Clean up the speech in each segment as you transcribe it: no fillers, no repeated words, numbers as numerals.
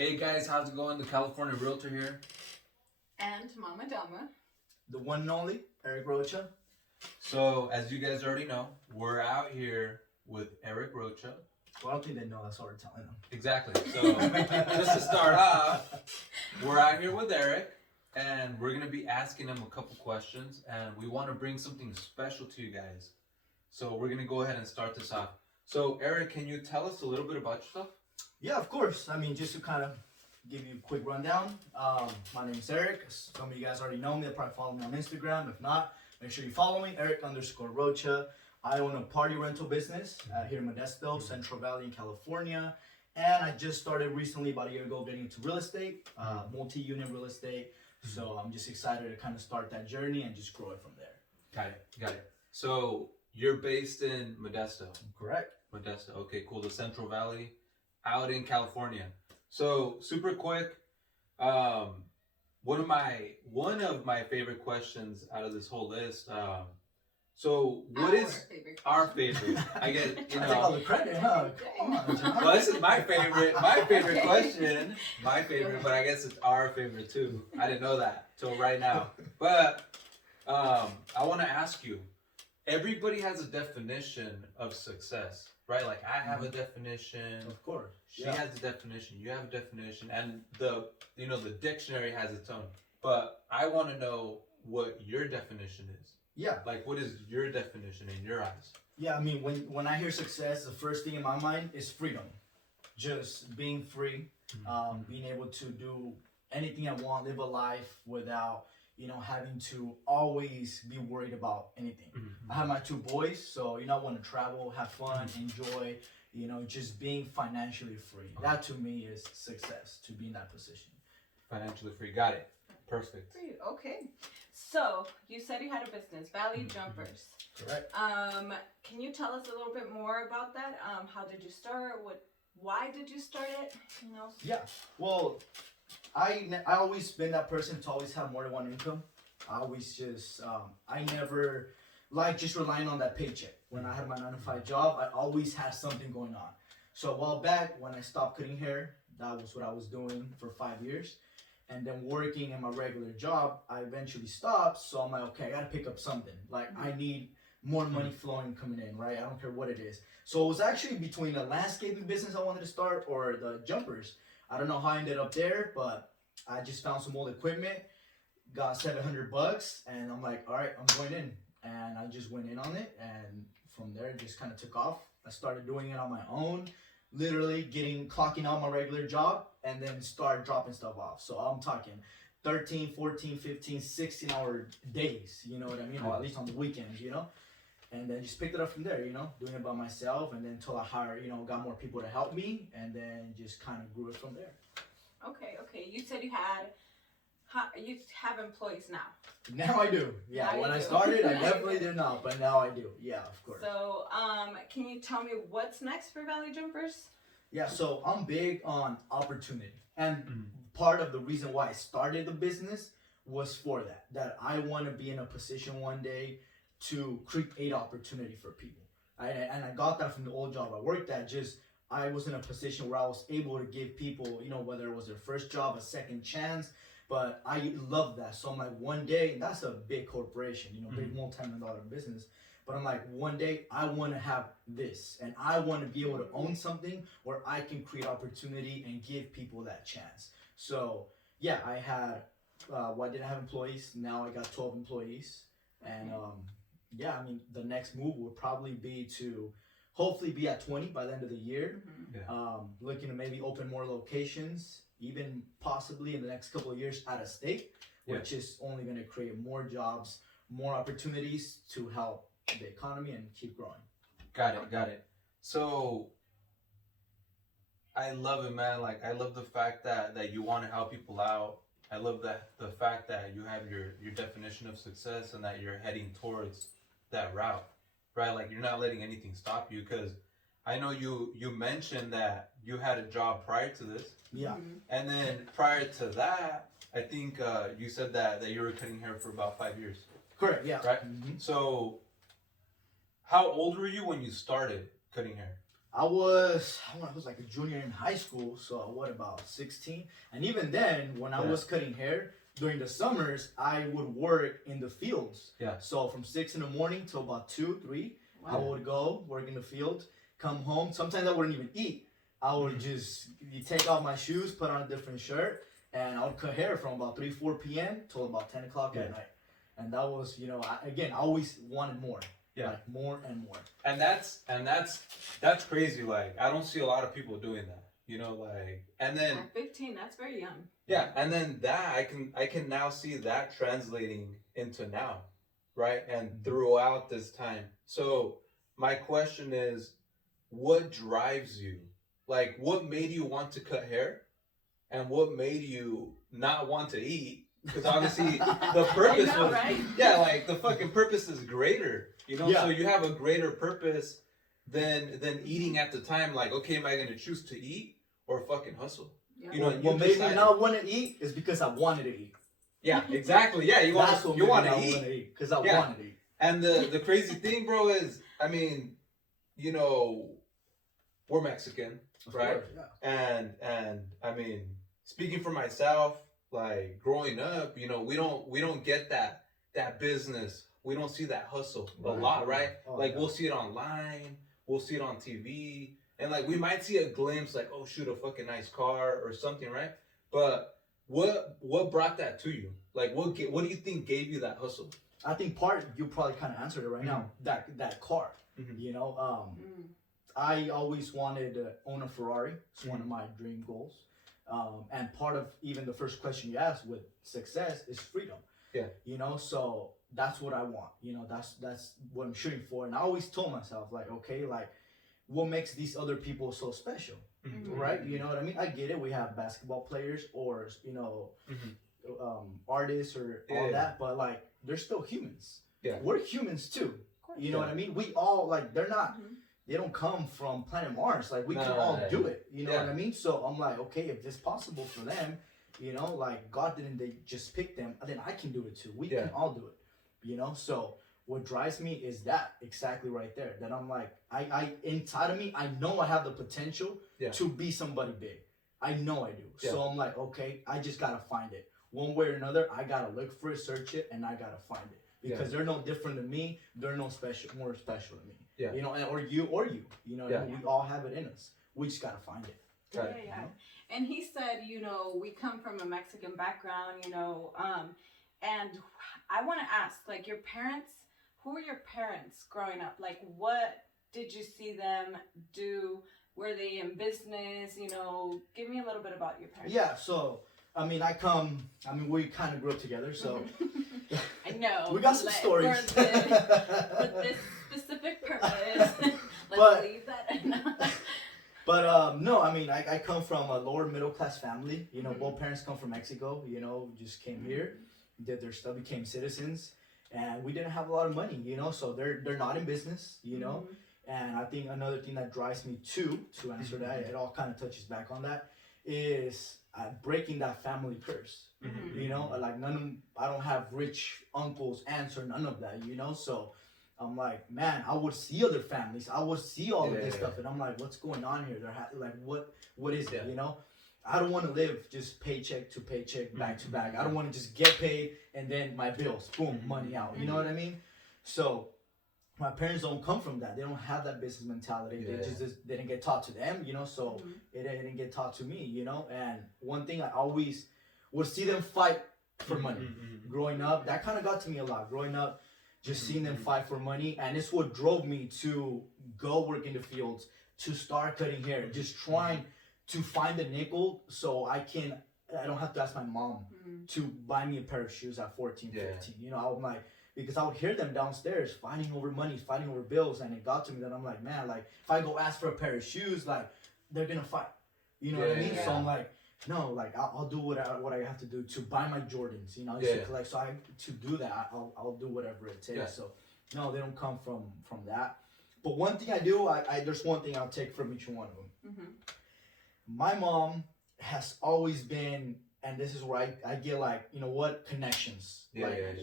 Hey guys, how's it going? The California Realtor here. And Mama Delma. The one and only Eric Rocha. So, as you guys already know, we're out here with Eric Rocha. Well, I don't think they know. That's what we're telling them. Exactly. So, just to start off, we're out here with Eric, and we're going to be asking him a couple questions, and we want to bring something special to you guys. So, we're going to go ahead and start this off. So, Eric, can you tell us a little bit about yourself? Yeah, of course. I mean, just to kind of give you a quick rundown. My name is Eric. Some of you guys already know me. They'll probably follow me on Instagram. If not, make sure you follow me, Eric_Rocha. I own a party rental business here in Modesto, Central Valley in California. And I just started recently, about a year ago, getting into real estate, multi-unit real estate. So I'm just excited to kind of start that journey and just grow it from there. Got it. So, you're based in Modesto. Correct. Modesto. Okay, cool. The Central Valley, out in California. So, super quick. One of my favorite questions out of this whole list. So, what is our favorite? I get I take all the credit, huh? Come on, John. Well, this is my favorite. My favorite question. My favorite, but I guess it's our favorite too. I didn't know that till right now. But I want to ask you. Everybody has a definition of success, right? Like I have a definition. Of course. She has a definition. You have a definition, and the dictionary has its own. But I want to know what your definition is. Yeah. Like, what is your definition in your eyes? Yeah, I mean, when I hear success, the first thing in my mind is freedom. Just being free, being able to do anything I want, live a life without, having to always be worried about anything. I have my two boys, so, I want to travel, have fun, enjoy, just being financially free. That to me is success, to be in that position. Financially free. Got it. Perfect. Okay. So, you said you had a business, Valley Jumpers. Correct. Can you tell us a little bit more about that? How did you start? Why did you start it? Yeah. Well, I always been that person to always have more than one income. I always just, I never like just relying on that paycheck. When I had my 9-to-5 job, I always had something going on. So a while back, when I stopped cutting hair, that was what I was doing for 5 years. And then working in my regular job, I eventually stopped. So I'm like, okay, I got to pick up something. Like, I need more money flowing coming in, right? I don't care what it is. So it was actually between the landscaping business I wanted to start or the jumpers. I don't know how I ended up there, but I just found some old equipment, got $700, and I'm like, all right, I'm going in. And I just went in on it, and from there, it just kind of took off. I started doing it on my own, literally clocking out my regular job, and then start dropping stuff off. So I'm talking 13, 14, 15, 16-hour days, you know what I mean? Or at least on the weekends, And then just picked it up from there, doing it by myself, and then until I hired, got more people to help me, and then just kind of grew it from there. Okay. You said you have employees now. Now I do. Yeah, when I started, I definitely did not, but now I do. Yeah, of course. So, can you tell me what's next for Valley Jumpers? Yeah, so I'm big on opportunity. And part of the reason why I started the business was for that I want to be in a position one day to create opportunity for people. And I got that from the old job I worked at. I was in a position where I was able to give people, whether it was their first job, a second chance. But I love that. So I'm like, one day, and that's a big corporation, big multi-million-dollar business. But I'm like, one day I want to have this, and I want to be able to own something where I can create opportunity and give people that chance. So yeah, I had, I didn't have employees. Now I got 12 employees. And yeah, I mean, the next move would probably be to hopefully be at 20 by the end of the year. Looking to maybe open more locations, even possibly in the next couple of years out of state, which is only going to create more jobs, more opportunities to help the economy and keep growing. Got it. So I love it, man. Like, I love the fact that you want to help people out. I love the fact that you have your definition of success and that you're heading towards that route, right? Like, you're not letting anything stop you, because I know you mentioned that you had a job prior to this. Yeah. And then prior to that, I think you said that you were cutting hair for about 5 years. Correct, yeah. Right? So how old were you when you started cutting hair? I was like a junior in high school, so what, about 16? And even then, when I was cutting hair during the summers, I would work in the fields. Yeah. So from 6 in the morning till about 2, 3, Wow. I would go work in the field, come home. Sometimes I wouldn't even eat. I would just take off my shoes, put on a different shirt, and I would cut hair from about 3, 4 p.m. till about 10 o'clock at night. And that was, I always wanted more. Yeah. Like more and more. And that's crazy. Like, I don't see a lot of people doing that. And then At 15, that's very young. yeah, and then that I can now see that translating into now, right? And throughout this time. So my question is, what drives you? Like, what made you want to cut hair, and what made you not want to eat? Because obviously the purpose I know, was right? like the fucking purpose is greater, Yeah. So you have a greater purpose than eating at the time. Like, okay, am I gonna choose to eat or fucking hustle? Yeah. What made me not want to eat is because I wanted to eat. Yeah, exactly. Yeah, you want to eat because I wanted to eat. And the crazy thing, bro, is I mean, we're Mexican, Of right? course, yeah. And I mean, speaking for myself, like growing up, we don't get that business. We don't see that hustle a lot, right? Oh, like yeah. we'll see it online, we'll see it on TV, and like we might see a glimpse, like, oh shoot, a fucking nice car or something, right? But what brought that to you? Like what do you think gave you that hustle? I think part you probably kind of answered it right now. That car, Mhm. I always wanted to own a Ferrari. It's one of my dream goals. And part of even the first question you asked with success is freedom. Yeah. So that's what I want. That's what I'm shooting for. And I always told myself, like, okay, like, what makes these other people so special, Mhm. right? You know what I mean? I get it. We have basketball players or artists or all that, but like, they're still humans. Yeah. We're humans too. Of course. You know what I mean? We all, like, they're not. They don't come from planet Mars. Like, we can all do it. You know what I mean? So I'm like, okay, if it's possible for them, like, God didn't they just pick them, then I can do it too. We can all do it. So what drives me is that exactly right there. That I'm like, I inside of me, I know I have the potential to be somebody big. I know I do. Yeah. So I'm like, okay, I just gotta find it. One way or another, I gotta look for it, search it, and I gotta find it. Because they're no different than me. They're no more special than me. Yeah. Or you. What I mean? We all have it in us. We just gotta find it. Right. Yeah. And he said, we come from a Mexican background, and I want to ask, like, your parents, who were your parents growing up? Like, what did you see them do? Were they in business? Give me a little bit about your parents. Yeah, so, we kind of grew up together, so. I know. We got some stories. For this specific purpose. Let's leave that. But no, I come from a lower middle class family. Both parents come from Mexico. Just came here, did their stuff, became citizens, and we didn't have a lot of money. So they're not in business. And I think another thing that drives me to answer that, it all kind of touches back on that, is breaking that family curse. Like I don't have rich uncles, aunts, or none of that. So I'm like, man, I would see other families. I would see all of this stuff, and I'm like, what's going on here? Like, what is it? I don't want to live just paycheck to paycheck, back to back. I don't want to just get paid and then my bills, boom, money out. You know what I mean? So my parents don't come from that. They don't have that business mentality. They just didn't get taught to them. So it didn't get taught to me. And one thing I always would see them fight for money. Growing up, that kind of got to me a lot. Growing up, just seeing them fight for money, and it's what drove me to go work in the fields, to start cutting hair, just trying to find a nickel so I don't have to ask my mom to buy me a pair of shoes at 14, 15. I'm like, because I would hear them downstairs fighting over money, fighting over bills, and it got to me that I'm like, man, like, if I go ask for a pair of shoes, like, they're gonna fight. You know what I mean? So I'm like, no, like, I'll do what I have to do to buy my Jordans. I used to collect, so to do that, I'll do whatever it takes. Yeah. So no, they don't come from that. But one thing I do, there's one thing I'll take from each one of them. My mom has always been, and this is where I get, like, connections.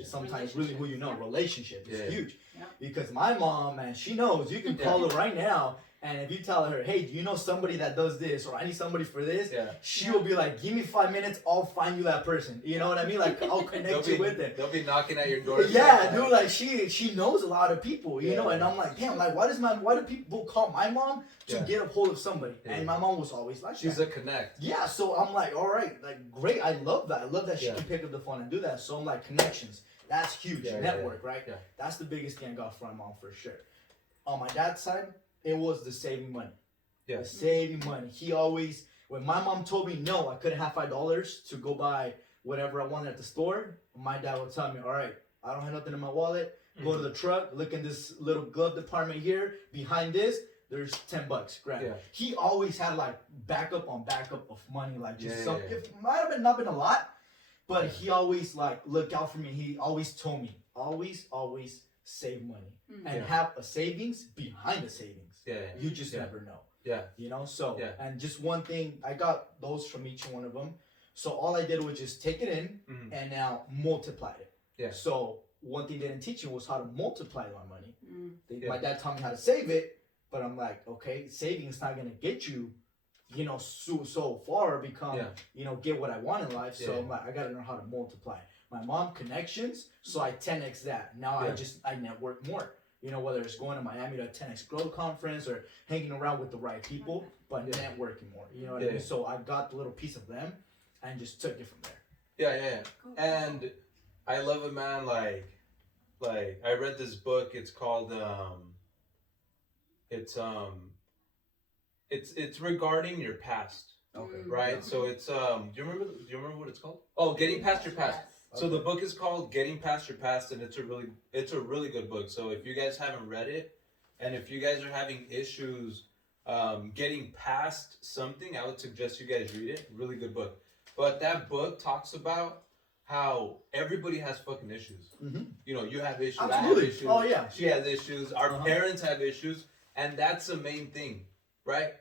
Sometimes really who relationships is huge. Yeah. Because my mom, man, she knows, you can call her right now And if you tell her, hey, do you know somebody that does this, or I need somebody for this, Yeah. she will be like, give me 5 minutes, I'll find you that person. You know what I mean? Like, I'll connect you with them. They'll be knocking at your door. Yeah, dude, like she knows a lot of people, you know, and Yeah. I'm like, damn, like why do people call my mom to Yeah. get a hold of somebody? Yeah. And my mom was always like She's that. a connect. Yeah, so I'm like, all right, like great, I love that. I love that she Yeah. can pick up the phone and do that. So I'm like, connections, that's huge. Yeah, Network, right? Yeah. That's the biggest thing I got from my mom for sure. On my dad's side, it was the saving money. Yeah. The saving money. He always, when my mom told me no, I couldn't have $5 to go buy whatever I wanted at the store, my dad would tell me, all right, I don't have nothing in my wallet. Go to the truck, look in this little glove department here. Behind this, there's $10. Grab it. Yeah. He always had like backup on backup of money, like just Yeah, some. yeah. It might have been not been a lot, but he always like look out for me. He always told me, always save money and Yeah. have a savings behind the savings. Yeah. You just Yeah. never know. Yeah. You know, so Yeah. and just one thing, I got those from each one of them. So all I did was just take it in Mhm. and now multiply it. Yeah. So one thing they didn't teach me was how to multiply my money. Yeah. My dad taught me how to save it, but I'm like, okay, saving is not gonna get you, you know, so far become, Yeah. you know, get what I want in life. So Yeah. I'm like, I gotta learn how to multiply. My mom connections, so I 10x that. Now Yeah. I network more. You know, whether it's going to Miami to a 10x Growth Conference or hanging around with the right people, but Yeah. networking more. You know what Yeah. I mean? So I got the little piece of them and just took it from there. Yeah. And I love it, man. Like I read this book. It's called it's regarding your past, Okay. right? So it's do you remember what it's called? Oh, Getting Past Your Past. So the book is called Getting Past Your Past, and it's a really good book. So if you guys haven't read it, and if you guys are having issues getting past something, I would suggest you guys read it. Really good book. But that book talks about how everybody has fucking issues. Mm-hmm. You know, you have issues. Absolutely. I have issues. Oh, yeah. She has issues. Our Uh-huh. parents have issues, and that's the main thing, right?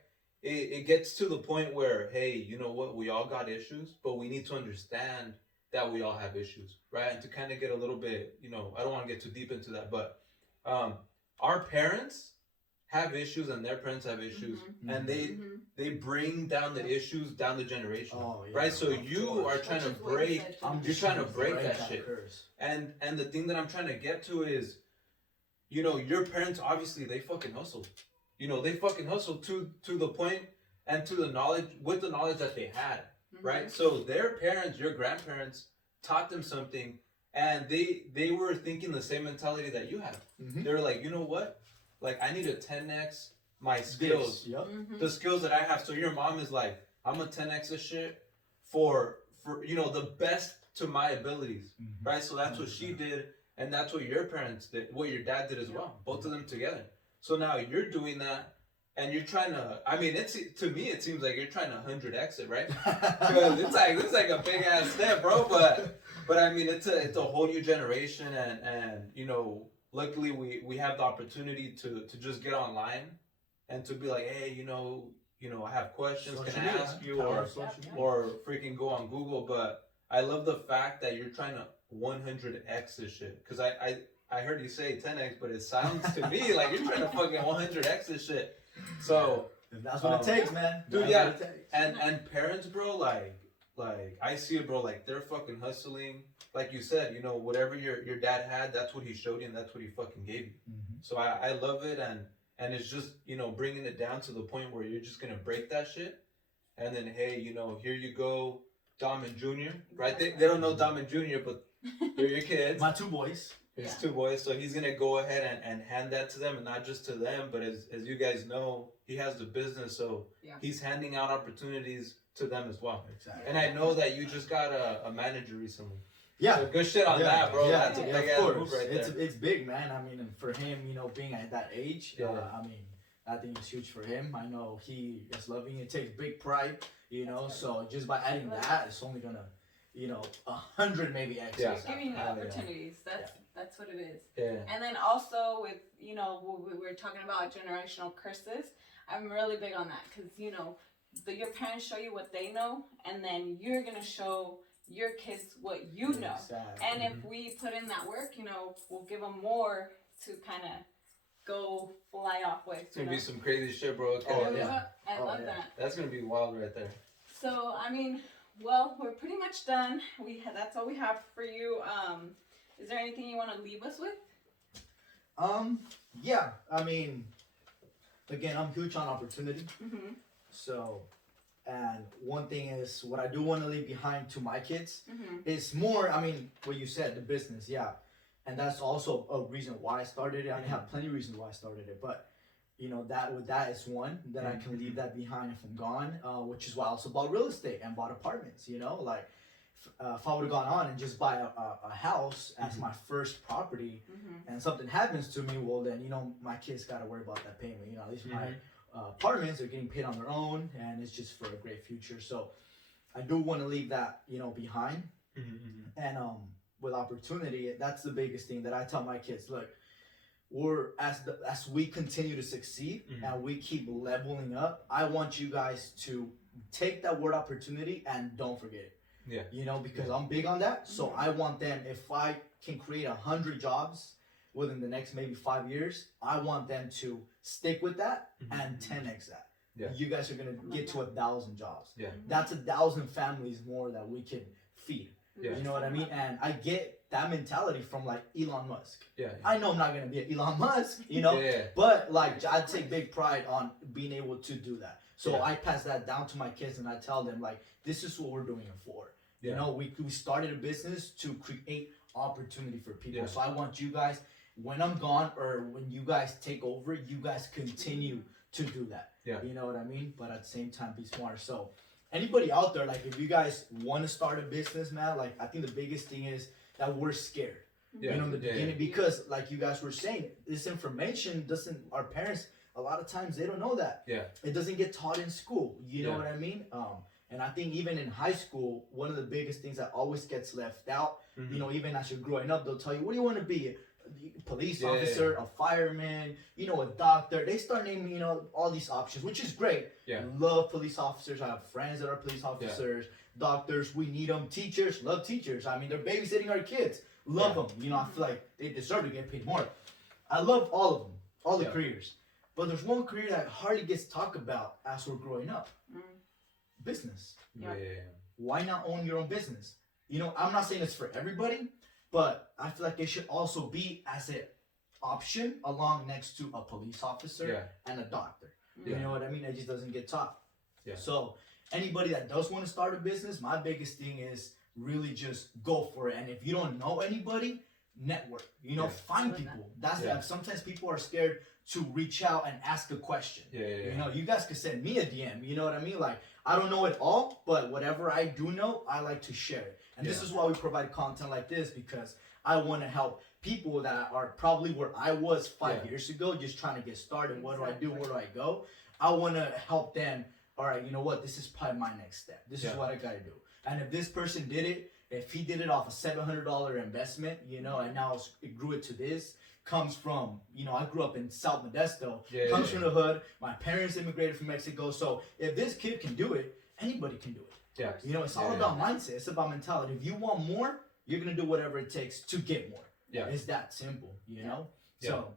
It gets to the point where, hey, you know what? We all got issues, but we need to understand that we all have issues, right? And to kind of get a little bit, you know, I don't want to get too deep into that, but our parents have issues and their parents have issues, and they bring down the issues down the generation, Oh, yeah, right? So of you course. are trying to Which is what you break, said, I'm you're just trying to break that that shit. curse. And the thing that I'm trying to get to is, you know, your parents obviously they fucking hustled. You know, they fucking hustled to the point and to the knowledge with the knowledge that they had, right? So their parents, your grandparents, taught them something, and they were thinking the same mentality that you have. Mhm. They were like, you know what? Like I need to 10x my skills, This, yep. the skills that I have. So your mom is like, I'm a 10x this shit for you know the best to my abilities, right? So that's what she did, and that's what your parents did, what your dad did as well, both of them together. So now you're doing that, and you're trying to. I mean, to me it seems like you're trying to 100x it, right? Because it's like a big ass step, bro. But I mean, it's a whole new generation, and you know, luckily we have the opportunity to just get online, and to be like, hey, you know, I have questions. Social Can I media. ask you Power or of social media. or freaking go on Google? But I love the fact that you're trying to 100x this shit. Because I heard you say 10x, but it sounds to me like you're trying to fucking 100x this shit. So If that's what it takes, man. dude, That's yeah. what it takes. and parents, bro, like I see it, bro. Like they're fucking hustling. Like you said, you know, whatever your dad had, that's what he showed you, and that's what he fucking gave you. Mhm. So I love it, and it's just, you know, bringing it down to the point where you're just gonna break that shit, and then hey, you know, here you go, Dom and Junior, right? They don't know Dom and Junior, but they're your kids. My two boys. His two boys, so he's gonna go ahead and hand that to them, and not just to them, but as you guys know, he has the business, so he's handing out opportunities to them as well. Exactly. And I know that you just got a manager recently. Yeah. So good shit on that, bro. Yeah, That's a yeah, big of ass course. move right there. It's big, man. I mean, and for him, you know, being at that age, Yeah. I mean, I think it's huge for him. I know he is loving it. Takes big pride, you know. So just by adding that, it's only gonna, you know, 100 maybe X. Yeah. Giving you Yeah. opportunities. That's what it is. Yeah. And then also with, you know, we were talking about generational curses. I'm really big on that because, you know, your parents show you what they know, and then you're going to show your kids what you know. Exactly. And if we put in that work, you know, we'll give them more to kind of go fly off with. It's gonna be some crazy shit, bro. Okay. Oh, yeah. I love yeah. that. That's gonna be wild right there. So I mean, well, we're pretty much done. That's all we have for you. Is there anything you want to leave us with? Yeah. I mean, again, I'm huge on opportunity. Mm-hmm. So, and one thing is what I do want to leave behind to my kids Mm-hmm. is more. I mean, what you said, the business, yeah, and that's also a reason why I started it. I have plenty of reasons why I started it, but you know that is one that I can leave that behind if I'm gone. Which is why I also bought real estate and bought apartments. You know, like if I would have gone on and just buy a house as my first property, and something happens to me, well then you know my kids got to worry about that payment. You know, at least my apartments are getting paid on their own, and it's just for a great future. So I do want to leave that behind, and with opportunity, that's the biggest thing that I tell my kids. Look, as we continue to succeed and we keep leveling up, I want you guys to take that word opportunity and don't forget it. Yeah. You know, because I'm big on that. So I want them, if I can create 100 jobs within the next maybe 5 years, I want them to stick with that and 10x that. Yeah. You guys are gonna get to 1,000 jobs. Yeah. That's 1,000 families more that we can feed. Yeah. You know what I mean? And I get that mentality from like Elon Musk. Yeah. I know I'm not gonna be an Elon Musk, you know, but like I take big pride on being able to do that. So I pass that down to my kids and I tell them like, this is what we're doing it for. You know, we started a business to create opportunity for people. So I want you guys, when I'm gone or when you guys take over, you guys continue to do that. Yeah. You know what I mean? But at the same time, be smart. So anybody out there, like if you guys want to start a business, man, like I think the biggest thing is that we're scared. Yeah. You know, in the beginning, because like you guys were saying, this information doesn't, our parents, a lot of times they don't know that. Yeah. It doesn't get taught in school. You know what I mean? And I think even in high school, one of the biggest things that always gets left out, you know, even as you're growing up, they'll tell you, what do you want to be? A police officer, a fireman, you know, a doctor. They start naming, you know, all these options, which is great. Yeah. Love police officers. I have friends that are police officers, doctors. We need them. Teachers, love teachers. I mean, they're babysitting our kids. Love them. You know, I feel like they deserve to get paid more. I love all of them, all the careers. But there's one career that hardly gets talked about as we're growing up. Business. Yeah. Why not own your own business? You know, I'm not saying it's for everybody, but I feel like it should also be as an option along next to a police officer and a doctor. You know what I mean? It just doesn't get taught. Yeah. So anybody that does want to start a business, my biggest thing is really just go for it. And if you don't know anybody, network. You know, find people. That's sometimes people are scared to reach out and ask a question. You know, you guys could send me a DM. You know what I mean? Like, I don't know it all, but whatever I do know, I like to share it. And this is why we provide content like this, because I want to help people that are probably where I was 5 years ago, just trying to get started. What do I do? Where do I go? I want to help them. All right, you know what? This is probably my next step. This is what I got to do. And if this person did it, if he did it off a $700 investment, you know, and now it grew it to this, comes from, you know, I grew up in South Modesto, comes from the hood. My parents immigrated from Mexico. So if this kid can do it, anybody can do it. Yeah. You know, it's all about mindset. It's about mentality. If you want more, you're going to do whatever it takes to get more. Yeah. It's that simple, you know? So,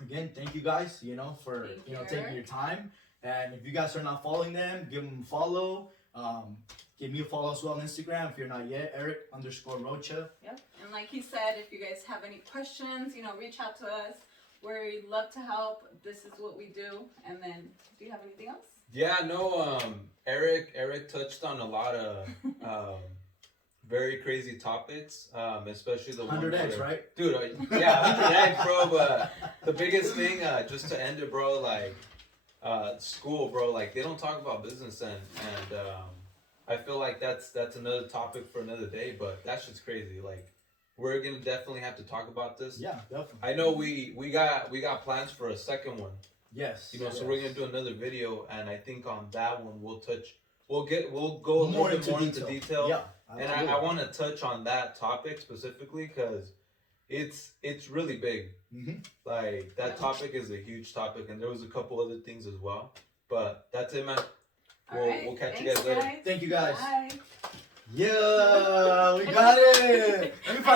again, thank you guys, you know, for, you know, taking your time. And if you guys are not following them, give them a follow. Give me a follow as well on Instagram if you're not yet, Eric_Rocha. Yep. And like he said, if you guys have any questions, you know, reach out to us. We love to help. This is what we do. And then, do you have anything else? Yeah, no, Eric touched on a lot of very crazy topics, especially the 100x, right? Dude, 100x, bro, but the biggest thing, just to end it, bro, like, school, bro, like, they don't talk about business, and I feel like that's another topic for another day, but that shit's crazy. Like, we're gonna definitely have to talk about this. Yeah, definitely. I know we got plans for a second one. Yes. You know, so we're gonna do another video, and I think on that one we'll go a little bit more into detail. Yeah. And I want to touch on that topic specifically because it's really big. Like, that topic is a huge topic, and there was a couple other things as well. But that's it, man. We'll catch you guys later. Thank you guys. Bye. Yeah, we got it. Let me find